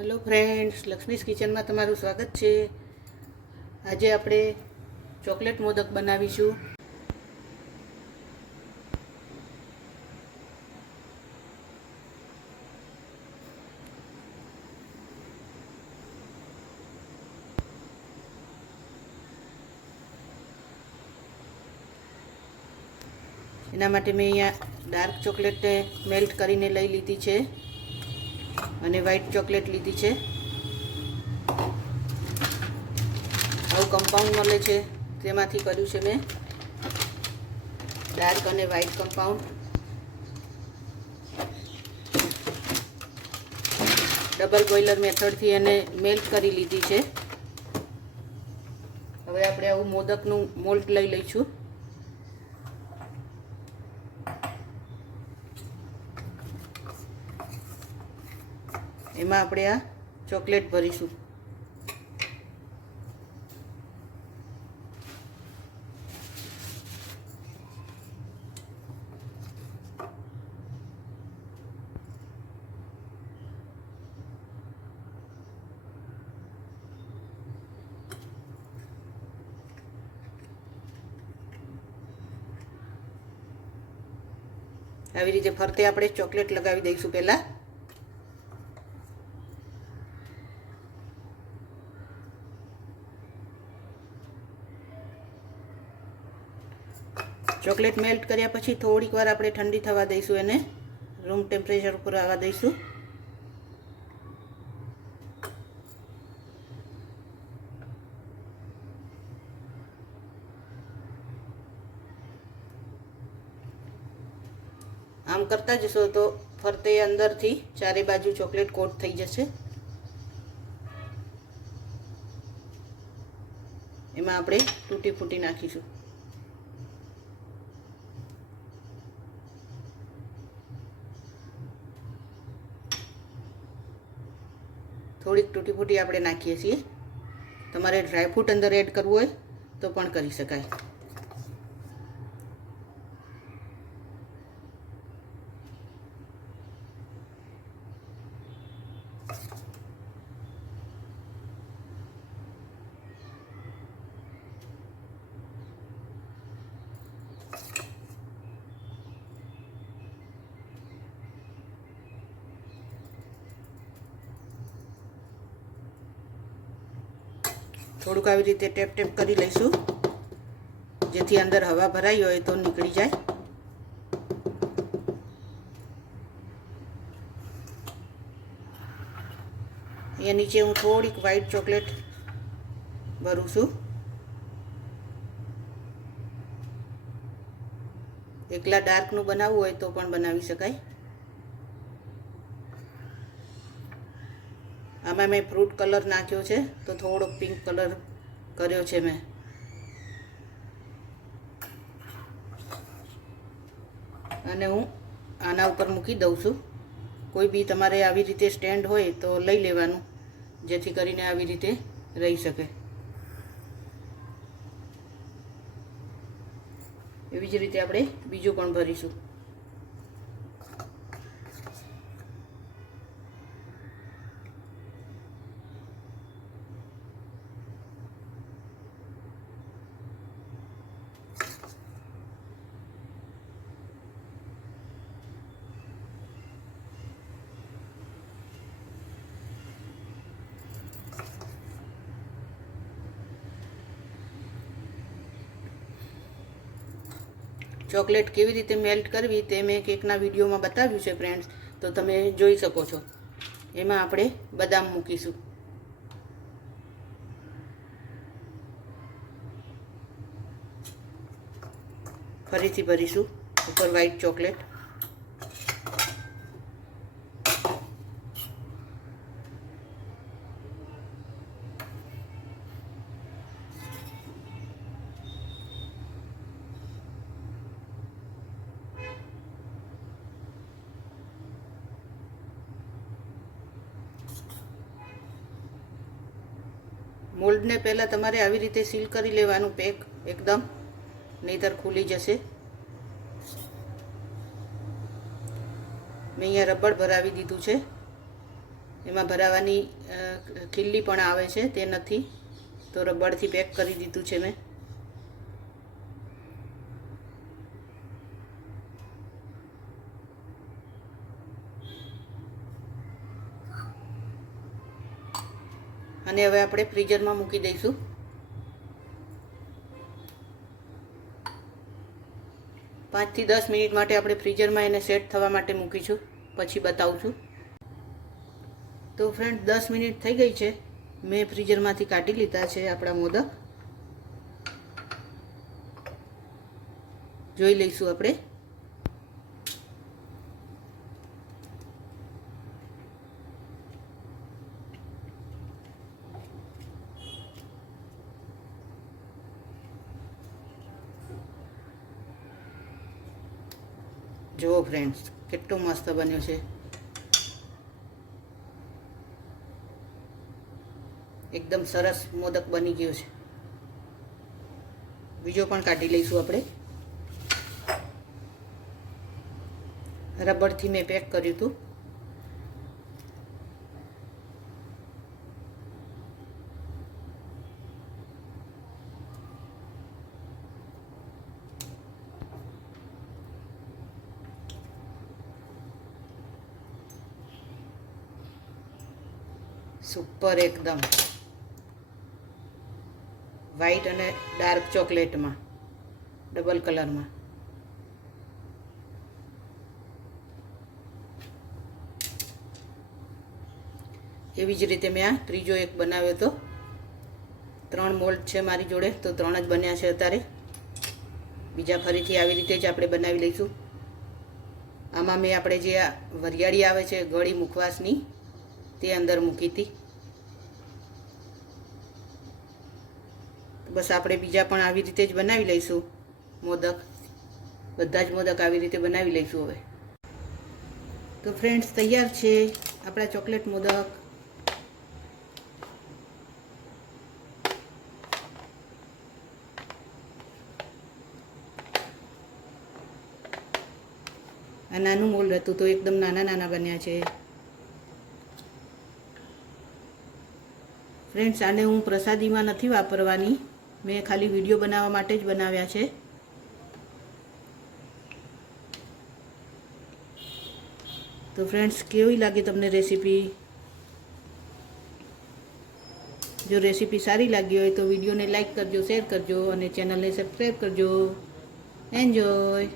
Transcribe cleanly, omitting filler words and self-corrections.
Hello friends, Lakshmi's કિચનમાં તમારું સ્વાગત છે. આજે આપણે ચોકલેટ મોદક બનાવીશું. એના માટે મેં અહીંયા ડાર્ક ચોકલેટને મેલ્ટ કરીને લઈ લીધી છે અને વ્હાઈટ ચોકલેટ લીધી છે. આવું કમ્પાઉન્ડ મળે છે, તેમાંથી કર્યું છે મેં ડાર્ક અને વ્હાઈટ કમ્પાઉન્ડ. ડબલ બોઇલર મેથડથી એને મેલ્ટ કરી લીધી છે. હવે આપણે આવું મોદકનું મોલ્ડ લઈ લઈશું. એમાં આપણે આ ચોકલેટ ભરીશું. આવી રીતે ફરતે આપણે ચોકલેટ લગાવી દઈશું. પહેલાં ચોકલેટ મેલ્ટ કર્યા પછી થોડીક વાર આપણે ઠંડી થવા દઈશું. એને રૂમ ટેમ્પરેચર ઉપર આવવા દઈશું. આમ કરતા જશો તો ફરતે અંદરથી ચારે બાજુ ચોકલેટ કોટ થઈ જશે. એમાં આપણે તૂટી ફૂટી નાખીશું. થોડીક તૂટી ફૂટી આપણે નાખીએ છીએ. તમારે ડ્રાયફ્રૂટ અંદર એડ કરવું હોય તો પણ કરી શકાય. થોડુંક આવી રીતે ટેપ ટેપ કરી લઈશું, જેથી અંદર હવા ભરાઈ હોય તો નીકળી જાય. અહીંયા નીચે હું થોડીક વ્હાઈટ ચોકલેટ ભરું છું. એકલા ડાર્કનું બનાવવું હોય તો પણ બનાવી શકાય. આમાં મેં ફ્રૂટ કલર નાખ્યો છે, તો થોડો પિંક કલર કર્યો છે મેં. અને હું આના ઉપર મૂકી દઉં છું. કોઈ બી તમારે આવી રીતે સ્ટેન્ડ હોય તો લઈ લેવાનું, જેથી કરીને આવી રીતે રહી શકે. એવી જ રીતે આપણે બીજું પણ ભરીશું. ચોકલેટ કેવી રીતે મેલ્ટ કરવી તે મેં કેકના વિડીયોમાં બતાવ્યું છે ફ્રેન્ડ્સ, તો તમે જોઈ શકો છો. એમાં આપણે બદામ મૂકીશું. ફરીથી ભરીશું ઉપર વ્હાઈટ ચોકલેટ. મોલ્ડને પહેલાં તમારે આવી રીતે સીલ કરી લેવાનું, પેક એકદમ, નહીંતર ખુલી જશે. મેં અહીંયા રબર ભરાવી દીધું છે. એમાં ભરાવાની ખીલ્લી પણ આવે છે, તે નથી, તો રબરથી પેક કરી દીધું છે મેં. અને હવે આપણે ફ્રીઝરમાં મૂકી દઈશું. પાંચથી 10 મિનિટ માટે આપણે ફ્રીઝરમાં એને સેટ થવા માટે મૂકીશું, પછી બતાવું છું. તો ફ્રેન્ડ 10 મિનિટ થઈ ગઈ છે, મેં ફ્રીઝરમાંથી કાઢી લીધા છે આપણા મોદક. જોઈ લઈશું આપણે. જુઓ ફ્રેન્ડ્સ, કેટલો મસ્ત બન્યો છે. એકદમ સરસ મોદક બની ગયો છે. બીજો પણ કાઢી લઈશું આપણે. રબરથી મેં પેક કર્યું હતું. સુપર એકદમ વ્હાઈટ અને ડાર્ક ચોકલેટમાં, ડબલ કલરમાં. એવી જ રીતે મેં આ ત્રીજો એક બનાવ્યો હતો. 3 મોલ્ડ છે મારી જોડે, તો 3 જ બન્યા છે અત્યારે. બીજા ફરીથી આવી રીતે જ આપણે બનાવી લઈશું. આમાં મેં આપણે જે આ વરિયાળી આવે છે ગળી મુખવાસની, તે અંદર મૂકી હતી. બસ આપણે બીજા પણ આવી રીતે જ બનાવી લઈશું મોદક. બધા જ મોદક આવી રીતે બનાવી લઈશું હવે. તો ફ્રેન્ડ્સ, તૈયાર છે આપણા ચોકલેટ મોદક. આ નાનું મોલ્ડ હતું તો એકદમ નાના નાના બન્યા છે. ફ્રેન્ડ્સ, આને હું પ્રસાદીમાં નથી વાપરવાની, મેં ખાલી વિડીયો બનાવવા માટે જ બનાવ્યા છે. તો ફ્રેન્ડ્સ, કેવી લાગી તમને રેસીપી? જો રેસીપી સારી લાગી હોય તો વિડીયોને લાઈક કરજો, શેર કરજો અને ચેનલને સબસ્ક્રાઈબ કરજો. એન્જોય.